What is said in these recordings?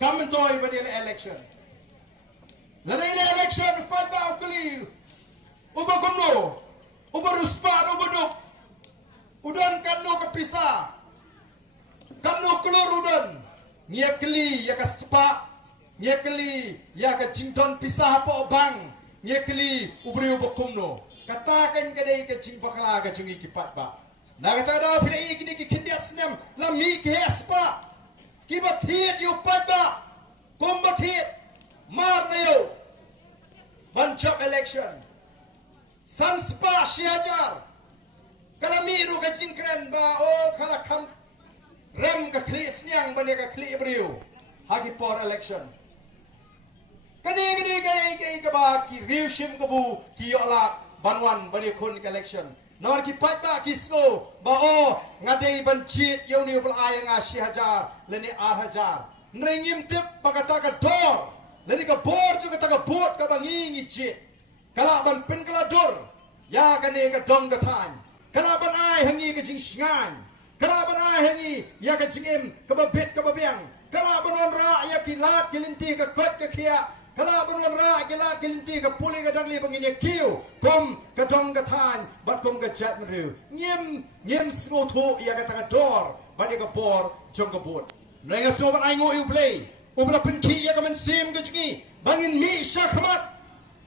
Kamentoi vanilla election. Lana ila election pada ukuli. Uba kumno. Uba ruspa uba duk. Udan kanu kapisa. Kanu kelur udan. Ngia keli ya ka sepa. Ngia keli ya ka cinton pisah apa bang. Ngia keli ubri uba kumno. Katakan kadai ka cing pakala ka cingi kipat ba. Na kata dah pilih ini ki kindiat senam. Lami ki hespa. Kibat hiat yu pada. Kumbat hiat. Mar na yu. Bancap election. San spa syajar. Kalau miru ka jingkren ba oh kala kam rem ka kli snyang ba ka kli briu. Hagi por election. Kani ka ba ki riu shim kabu ki yola banwan ba kun election. Nawar ki paita ki sko ba o ngadei bancit yau ni bal ayang syajar leni hajar. Nringim tip bagata ka dor. Leni ka bor juga ta ka bot ka bangi ngicit. Kala ban pen kala dor. Ya kani ka dong ka tan. Kala ban ai hangi ka jing sngan. Kala ban ai hangi ya ka jingim ka babet ka babiang. Kala ban on ra ya ki lat ki linti ka kot ka kia. Kala ban on ra ki lat ki linti ka puli ka dangli bangini kiu. Kom ka dong ka tan bat kom ka chat mru. Nyem smo tho ya ka ta ka dor. Bat ya ka bor jong ka bot. Nenga so ban ai ngo you play. Ubla pen ki ya ka man sim ka jingi. Bangin mi syakmat.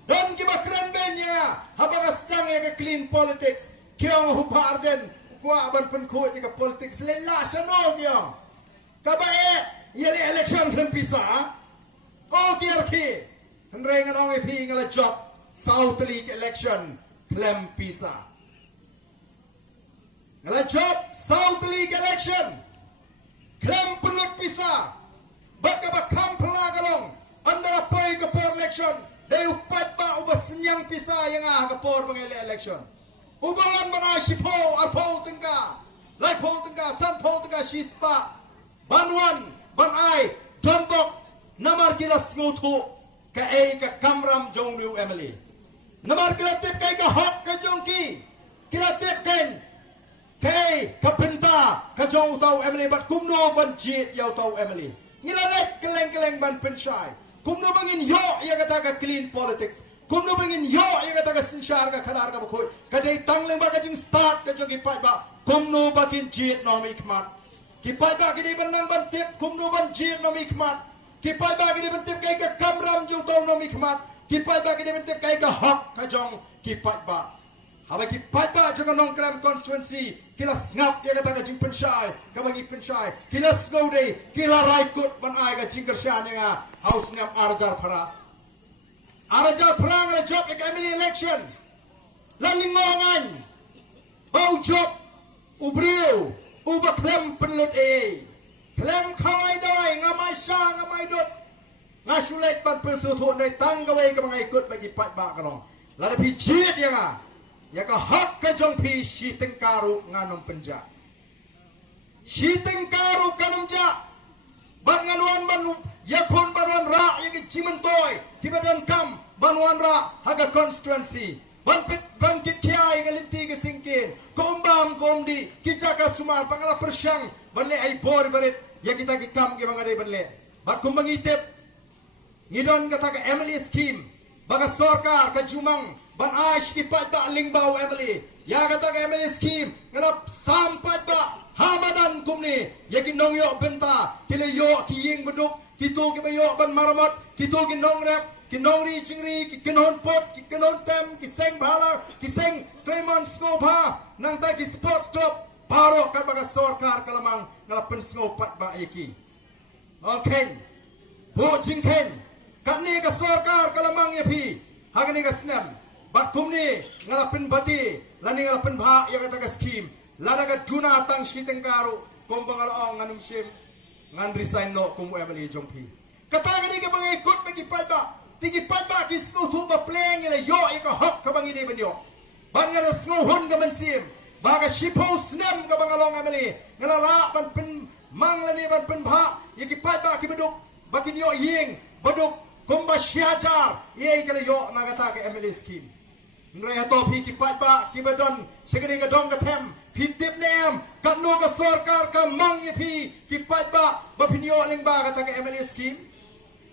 Dan kibakran benya habang asdang ya clean politics kyong hubar den kwa ban pen ko ka politics lela sano kyong kabae yeli election kan pisa ko kierki hendreng nong ipi ngala job South League election klem pisa ngala job South League election klem penut pisa baka bakam pelagalong andara pay ka per election Day upat ba ubas senyang pisa yang kapor mengele election. Ubangan mana sipo arpo tengka. Lai po tengka san po tengka sispa. Banwan banai tombok namar kilas ngutu ka ka kamram jonglu Emily. Namar kilatip kay ka hok ka jongki. Kilatip ken kay ka pinta ka jong tau Emily bat kumno ban jit yaw tau Emily. Ngilalet keleng-keleng ban pensai. Kumno bangin yo ya kata ka clean politics. Kumno bangin yo ya kata ka sinsyar ka kadar ka bakoy. Kadai tangling ba ka jing start ka jong ipat ba. Kumno bakin jit no mikmat. Kipat ba kini benang bantip kumno ban jit no mikmat. Kipat ba kini bantip kay ka kamram jong tau no mikmat. Kipat ba kini bantip kay ka hak ka jong kipat ba. Haba kipat ba jong nong kram constituency kilas ngap ya kata ka jing pensai ka bagi pensai kilas go day kila raikut ban ai ka jing kersyan nga house ngam arjar phara ngala job ek Emily election lalingongan bau job ubriu uba klem penlut klem khai dai ngamai sa ngamai dot ngasulet ban persutuan dai tanggawe ka mga ikut bagi pat ba kalong lada pi jit ya nga ya ka hak ka jong pi si tengkaru nganom penja si tengkaru kanam ja ban nganuan banu yakun banuan ra yaki cimentoy tibadan kam banuan ra haga constituency ban kit kiai galinti ke singkin kombam komdi kijaka sumar pangala persyang banle ai bor barit ya kita ki kam ki mangade banle bat kumbang itep ngidon kata ka Emily scheme baga sorkar ka jumang ban ash ki pat ba lingbau Emily ya kata ka Emily scheme ngala sampat ba hamadan kumni yakin nong yo benta kile yo ki ying beduk kitu ki bayo ban maramot kitu ki nong rep ki nong ri chingri ki kinon pot ki kinon tem ki seng bhala ki seng 3 months go bha nang ta ki sports club paro ka baga sorkar kalamang ngala pensngo pat ba yaki okay bo jingken kapni ka sorkar kalamang yapi hagani ka snam bat kumni ngala pen bati lani ngala pen bha ya kata ka scheme lada ka duna tang sitengkaru kombang alaong nganum sim ngan resign no kumu Emily jongpi kata ngani ka bang ikut bagi padba tigi padba ki snutu ba playing ila yo ika hok ka bang ini benyo bang ngara snuhun ka man sim baga shipo snam ka bang along Emily ngala la ban pen mang lani ban pen bha yaki padba ki beduk bakin yo ying beduk kumba syajar ye kala yo nagata ka Emily scheme Nrai hato pi ki pat ba ki badon segede ka dong ka them pi tip nem ka no ka sarkar ka mang ye pi ki pat ba pinyo ling ba ka ta ka MLA scheme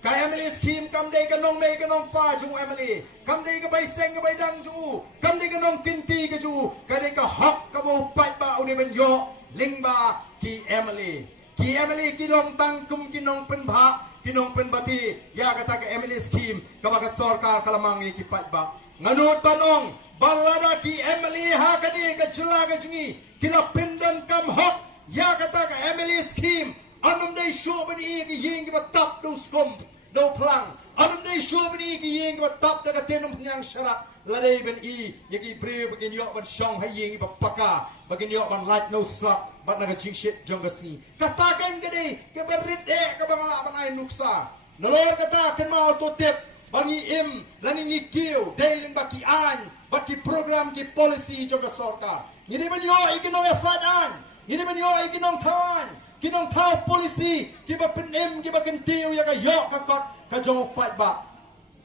ka MLA scheme kam dei ka nong mei ka nong pa ju MLA kam dei ka bai seng ka bai dang ju kam dei ka nong kinti ka ju ka dei ka hok ka bo pat ba uni ben yo ling ba ki MLA ki long tang kum ki nong pen bha ki nong pen bati ya ka ta ka MLA scheme ka ba ka sarkar ka lamang ye ki pat ba nganut banong balada ki MLA ha kadi ka jula ka jungi kila pindan kam hok ya kata ka MLA scheme anum dai show bani ki yeng ki batap do skom do plang anum dai show bani ki yeng ki batap da ka tenum nyang syara ladai ben I yagi pre bagin yo ban shong ha yeng ba paka bagin yo ban light no slap bat naga jing shit jong ka si katakan kadi ke berit ka bangala ban ai nuksa nolor kata ken mau to tip bangi im lani ni kiu dailing baki an baki program ki policy joka sarkar ni de banyo ikinong asadan ni de banyo ikinong tawan kinong taw policy ki ba penem ki ba kentiu ya ka yo ka kot ka jong pat ba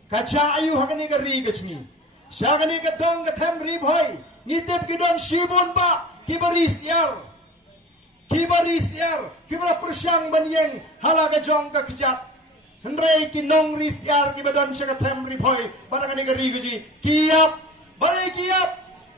ka cha ayu hakani ka ri ka chni shagani ka dong ka them ri bhai ni tep ki don shibun ba ki ba risiar ki ba prashang banyeng hala ka jong ka kijat Hendrai ki nong risiar ki badan syaka them ripoi badakan ni gari guji kiap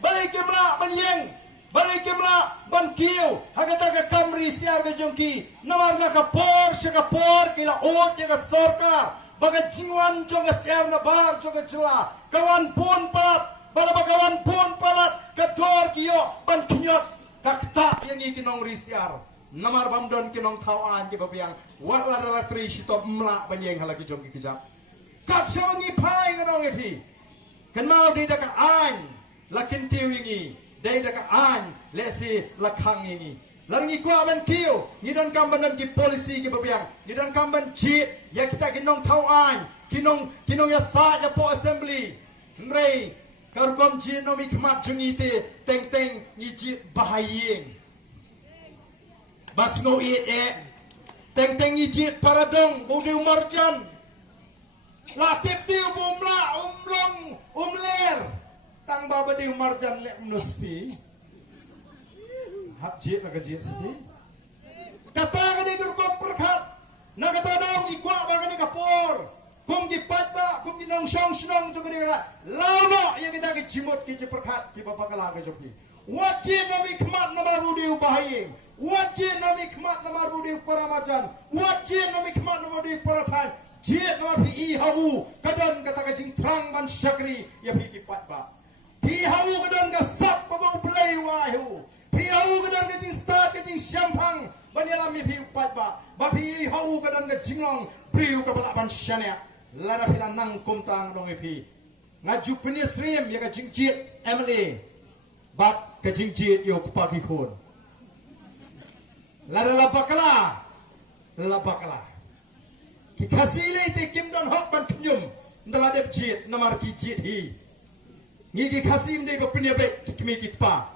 balik kemla banyeng balik kemla ban kiu hagata ka kam risiar ka jongki namar na ka por syaka por kila ot ya ka sarkar baga jingwan jong ka siar na bar jong ka chela kawan pun palat bagawan pun palat ka dor kiyo ban kinyot ka kta yang iki nong risiar namar bamdon kinong tawan ki babiang wala dala tri sito mla banyeng halaki jom ki kijap kat sawangi pai nganong epi kan mau di daka an lakin tiwingi dai daka an lesi lakhang ini laringi kwa ban kiu ni don kamban ki policy ki babiang ni don kamban ji ya kita kinong tawan kinong ya sa ya po assembly nrei karukom ji no mi khmat jungi te teng ni ji bahayeng bas no it teng ijit paradong budi marjan la tip tiu bumla umlong umler tang baba di marjan le nuspi hak jit naga jit sipi kata gani gerkom perkhat na kata daw ikwa ba gani kapor kum ki patba kum ki nong shong shnong jo gani launo ya kita ki jimot ki perkhat ki bapa kala ga jopni wajib nami khmat na budi bahayeng wajib nami khmat na budi paramajan wajib nami khmat na budi parathan jit na phi I hau kadon kata ka jing thrang ban shakri ya phi ki patba phi hau kadon ka sap pa ba play wa hu phi hau kadon ka jing start ka jing champang ban ya mi phi patba ba phi hau kadon ka jinglong priu ka bala ban shania lana phi nang kum tang nong phi ngaju penis rim ya ka jing jit MLA bat ka jing jit yo kupaki khon la bakala ki khasile te kim don hok ban knyum ndala dep jit namar ki jit hi ngi ki khasim de ba punya be kimi ki pa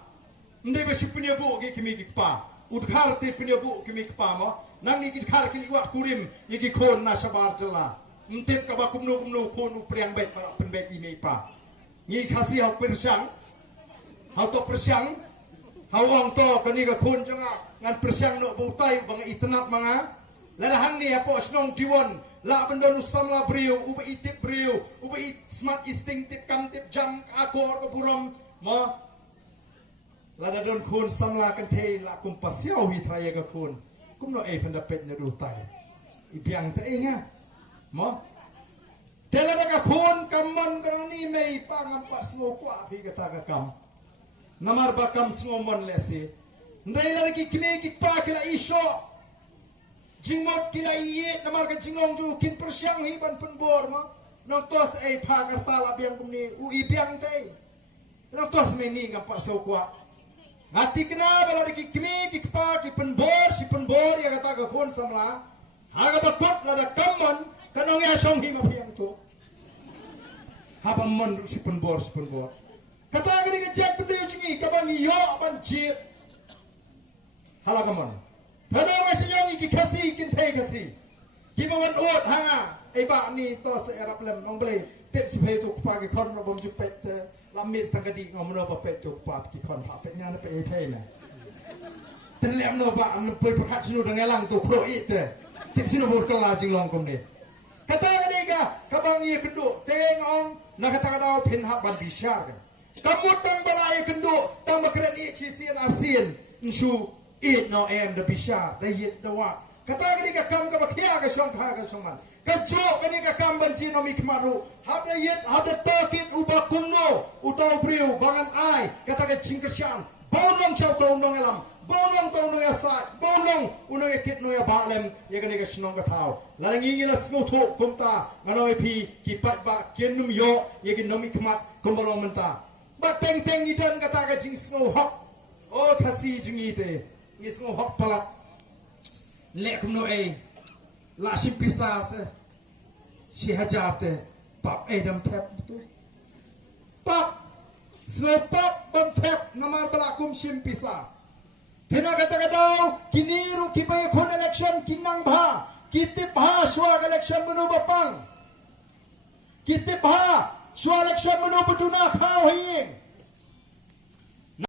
ndai ba shupunya bu ki kimi ki pa udkhar te punya bu kimi ki pa mo nang ni ki khar ki wa kurim ki khon na sabar jala mtep ka ba kumnu khon u priang be ba pen be I me pa ngi khasi hok persang hau to persang hau ong to kani ka khon janga ngan persang no butai bang itanap manga lalahang ni apo snong diwon la bendon usam la brio uba itip brio uba smart instinctive kam tip jam akor ko buram mo la don khon sam la kan the la kum pasiau hi traya ka khon kum no e phanda pet na du tai ibiang ta inga mo tela ka khon kamon kan ni mei pa ngam pa smo kwa phi ka ta ka kam namar ba kam smo mon lesi ndai la ki kime ki pa kila isho jingmot kila iye namar ka jinglong ju kin persyang hi ban penbor mo nong tos ai pha ka tala biang kumni u ibiang tai nong tos me ni ngam pa so kwa ngati kena bala ki kime ki pa ki penbor si penbor ya kata ka khon samla haga ba kot la da kamon kanong ya song hi ma piang to habang mon si penbor kata ka ni ka jet kumni jingi ka bang yo ban jit halagamon thadong asyong ki khasi kin thei khasi ki bawan ot hanga e ba ni to se eraplem nong ble tip si pay tu pagi kon robom jupet lamit tangkadi ngomno pa pet tu pa ki kon pa pet nyana pe pay na tenlem no ba an pe perhat sinu dengelang tu pro ite tip sinu bur kala jing long kom ni kata ni ka kabang ye kendu teng on na kata kada pin ha ban bishar kamut tang balai kendu tang bakran ni chisian arsian nsu it no am the bishar da yit da wa kata ni ka kam ka bakhia ka song kha ka song man kajok kani ka kamban chino mikmaru habda yet habda tokit uba kumno utau priu bangan ai kata ka chingkashan bonong chau tau nong elam bonong tau nong asa bonong unong ekit no ya balem ye kani ka shnong ka thau larangi ngila smu tho kumta nganoi pi ki pat ba kien num yo ye ki nomi kmat kumbalong menta ba teng teng idan kata ka jing smu hok o khasi jingi te ngi smu hok palat le kumno e la simpisa se si hajate pap edam tap tu pap smell pap bam tap naman pelakum simpisa tina kata kadau kiniru kibay kon election kinang bha kitip bha swag election menu bapang kitip bha swag election menu betuna khau hing